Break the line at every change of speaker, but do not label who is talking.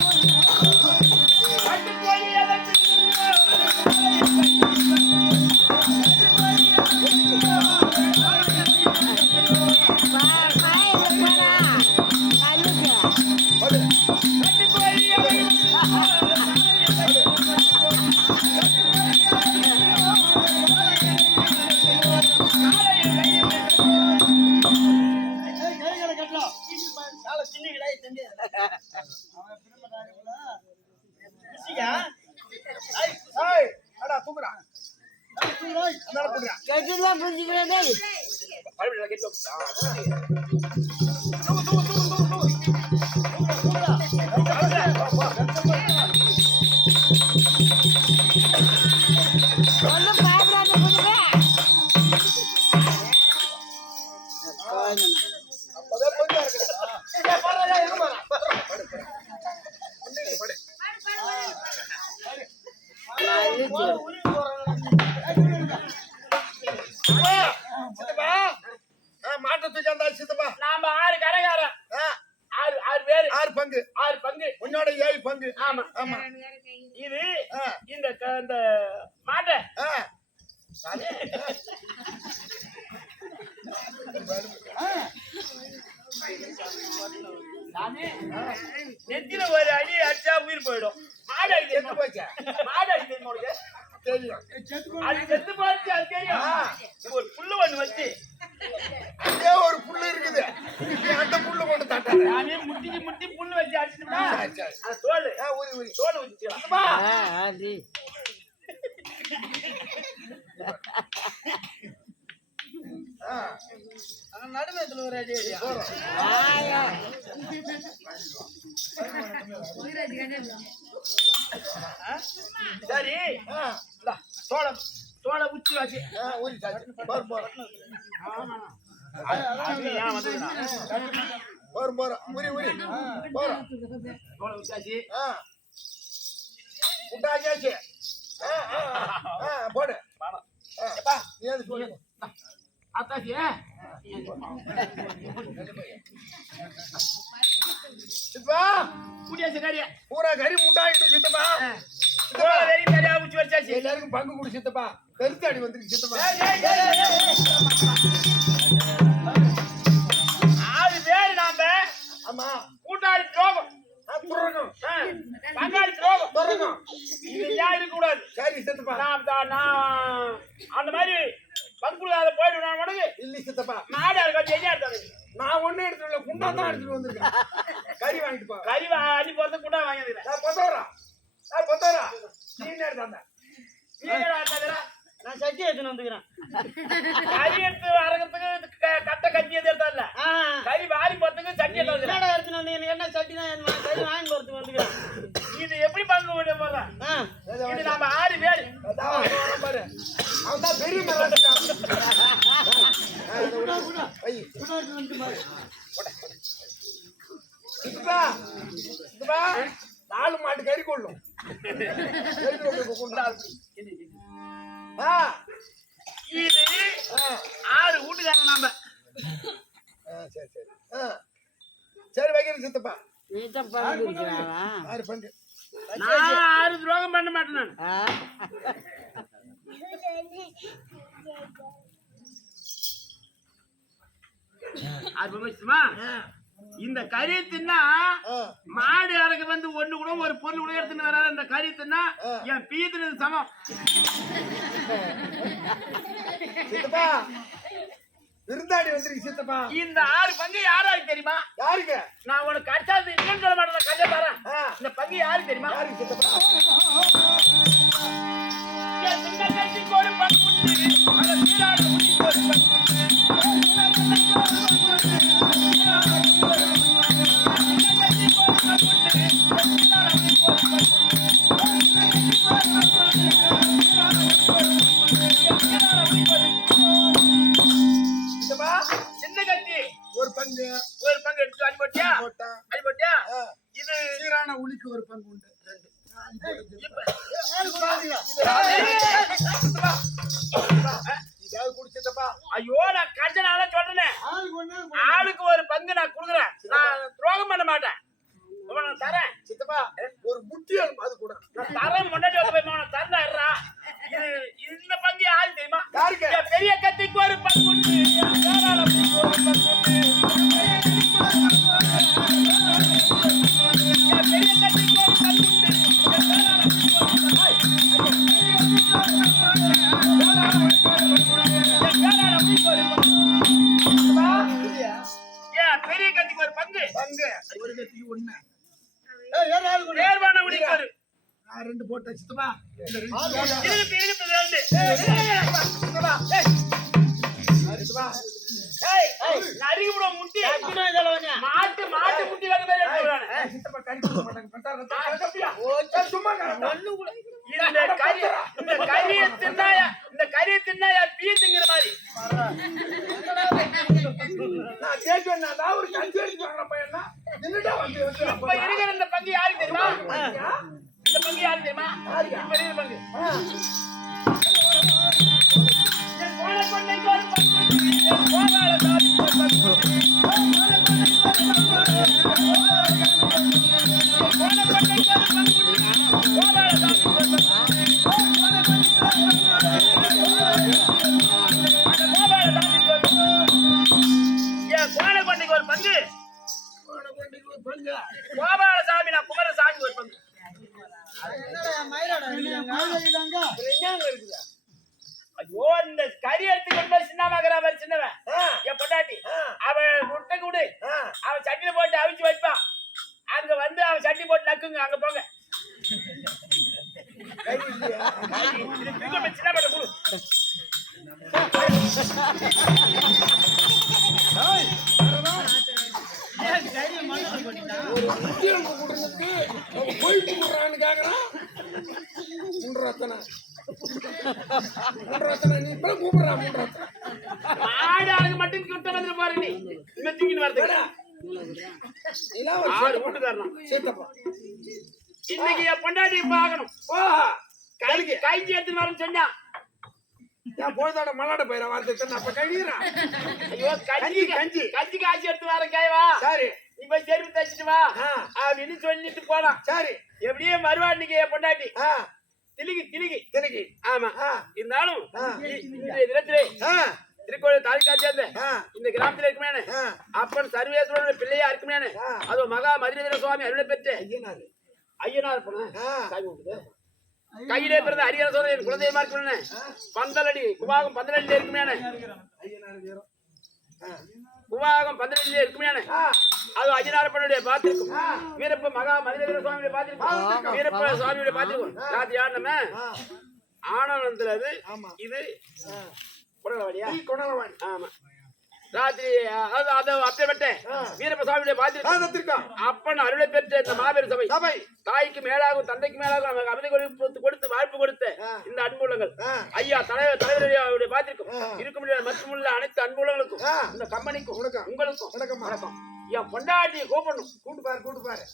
Oh,
கெட்டுலாம் புரிஞ்சுக்கிறேன் டேய்.
மறுபடியும் கெட்டில விட்டு. ஆ, தூக்கு, தூக்கு, தூக்கு, தூக்கு, தூக்கு. தூக்குடா, தூக்குடா.
ஒண்ணும் பயப்படாத புதுவே.
அப்பதான் கொஞ்சம் இருக்குது. ஆ. ஏய், போடா, ஏய், எங்க போற? படு, படு. ஒண்ணும் இல்ல, படு.
நான் இருக்கு.
அம்மா, சித்தப்பா. ஆ, மாட்டை தூக்கி வந்தா சித்தப்பா.
நாம ஆறு கரைகாரன்
ஆ,
ஆறு ஆறு பேரு
ஆறு பங்கு
ஆறு பங்கு
உன்னோட ஏழு பங்கு
ஆமா
ஆமா
இது
ஆ,
இந்த க- இந்த மாட்டை
ஆ.
நெத்தில ஒரு அடி அடிச்சா உயிர் போயிடும் மாடு அடி
செத்து
தெரியுமா?
போச்சா?
மாடு அடி தெரியுமா உனக்கு?
தெரியும்
செத்து போச்சு அது தெரியும். ஒரு புல்லு ஒண்ணு வச்சு
அதே ஒரு புல்லு இருக்குது அந்த புல்லு கொண்டு தட்டாத.
நானே முட்டிக்கு முட்டி புல்லு வச்சு
சரி.
அந்த தோல்
ஆ, ஊதி, ஊதி.
தோல் வச்சுக்கலாம்
ஆ, ஆடி.
ஆ,
நடுமத்துல ஒரு அடி அடி
போறோம்.
சரி
ஆ,
இந்தா, தோலை தோலை உச்சி வச்சு
ஆ, ஊதி சாச்சு. போறோம், போறோம்.
ஏன் வந்ததுன்னா,
போறோம். முட்டாச்சாச்சு. போடு. நீ அது சொல்லு.
அத்தாச்சி
சித்தப்பா,
குடியாச்சு
பூரா கறி முட்டாயிட்டு சித்தப்பா எல்லாருக்கும் பங்கு கொடு சித்தப்பா. பெருத்தாடி வந்துருக்கு சித்தப்பா.
ஆறு பேர் நாம.
ஆமா.
கூட்டாளி துரோகம். பங்காளி துரோகம். இது ஏன் இருக்கக்கூடாது.
சரி சித்தப்பா.
நான் தான் நான் அந்த மாதிரி பங்குலாத போயிட்டு நான் உனக்கு.
இல்லி சித்தப்பா.
மாடு இருக்காது என்ன எடுத்தாங்க
நான் ஒண்ணு எடுத்துட்டு குண்டா தான் எடுத்துட்டு வந்திருக்கேன். கறி வாங்கிட்டு போ.
கறி வா- அள்ளி போறது கூட வாங்கிக்கிறேன்
நான் பத்தோரா பத்தோரா நீ
எடுத்தாங்கடா?
நான் சட்டி எடுத்துன்னு வந்துக்கிறேன்.
கறி எடுத்து அரங்கத்துக்கு க- கட்டை கட்டி எது எடுத்தால
ஆ.
கறி வாரி போறதுக்கு சட்டி எடுத்து
எடுத்துன்னு வந்து எனக்கு என்ன சட்டி தான்? கறி வாங்கி போறதுக்கு வந்துக்கிறேன்.
இது எப்படி பங்கு விட
ஆ.
இது நம்ம ஆறு பேர்.
பாரு. அவன் தான் பெரிய நாலு மாட்டு கறி கொள்ளும்.
இது ஆறு வீட்டுக்காரங்க நாம
சரி சரி சரி வைக்கிறேன் சித்தப்பா ஆறு பங்கு
நான் ஆறு துரோகம் பண்ண மாட்டேன் நான் அது இந்த கறி தின்னா ஒண்ணு கூட ஒரு பொருள் கூட எடுத்துன்னு வராது இந்த கறி தின்னா என் பீத்துனது சமம்.
சித்தப்பா விருந்தாடி வந்துருக்கு சித்தப்பா.
இந்த ஆறு பங்கு யாராருக்கு தெரியுமா?
யாருக்கு?
நான் உனக்கு கட்டாது இல்லைன்னு சொல்ல மாட்டேன் கதை
ஆ.
இந்த பங்கு யாருக்கு தெரியுமா?
யாருக்கு சித்தப்பா?
இப்ப.
கறக்கப்பியா? ஏய், சும்மா கறந்தா.
இந்த கறி இந்த கறியை தின்னாயா இந்த கறியை தின்னாயா பீ திங்கிற மாதிரி?
நான் நான் ஒரு கஞ்சி எடுத்து வந்து
இப்ப இருக்கிற இந்த பங்கு யாருக்கு தெரியுமா? யாருக்கு தெரியுமா? இருக்கிற பங்கு. என்
நீ இப்ப கூப்பிடுறான்
ஆளுக்கு மட்டும் கிட்ட வந்து பாரு நீ. இந்த தூக்கிட்டு வரது
இதெல்லாம் ஒரு
ஆடு கூட்டுக்காரலாம்
சீத்தப்பா
இன்னைக்கு என் பொண்டாட்டி பார்க்கணும்.
வா
கைக்கு கைக்கு எடுத்துட்டு வரேன்னு சொன்னான்
என் பொழுதோட மல்லாட பயிர வார்த்தை அப்ப கழிகிறான்
ஐயோ கஞ்சி
கஞ்சி, கஞ்சி.
கஞ்சி காய்ச்சி எடுத்து வரேன் கைவா.
சரி.
நீ போய் செருப்பு தச்சுட்டு வா. அப்படின்னு சொல்லிட்டு போனான்
சரி.
எப்படியே மறுவா இன்னைக்கு என் பொண்டாட்டி? திலுகி திலுகி.
தினக்கு
ஆமா. இருந்தாலும் தினத்திலே திருக்கோயில் தாலிக்கா சேர்ந்த இந்த கிராமத்துல இருக்குமே அப்பன் சர்வேஸ்வரோட பிள்ளையா இருக்குமே. அது மகா மதுரை சுவாமி அருளை பெற்று
ஐயனாரு.
ஐயனா இருப்பன
ஆ.
சாமி கும்பிடுது. கையிலே பிறந்த அரியர சோதனை என் குலதெய்வமா இருக்குமே பந்தலடி குவாகம் பந்தலடியில இருக்குமே
ஐயனாரு வீரம். ஆ
குவாகம் பந்தலடியில இருக்குமே
ஆ.
அது அஜினாரப்பனுடைய பார்த்திருக்கும் வீரப்ப மகா மதுரை சுவாமியுடைய பார்த்திருக்கும். வீரப்ப சுவாமியுடைய பார்த்திருக்கும் ராத்திரி ஆனமே
ஆ.
ஆனந்தத்துல அது இது குடலவாடியா
கொண்டாடவான்
ஆமா. ராத்திரி அது அது அப்பேற்பட்ட. வீரப்ப சுவாமியுடைய பார்த்திருக்கும் அப்பன் அருளை பெற்ற இந்த மாபெரும் சபை.
சபை.
தாய்க்கு மேலாகும் தந்தைக்கு மேலாகும் நமக்கு அமைதி கொடுத்து கொடுத்து வாழ்ப்பு கொடுத்த. இந்த அன்புள்ளங்கள். ஐயா தலைவர் தலைவர் அவருடைய பார்த்திருக்கும்
ஆ.
இருக்க முடியாத மற்றும் உள்ள அனைத்து அன்புள்ளங்களுக்கும்
ஆ.
இந்த கம்பெனிக்கும். உங்களுக்கும்
வணக்கம்
வணக்கம் என் பொண்டாட்டியை கூப்பிடணும்
கூட்டு பாரு கூட்டு பாரு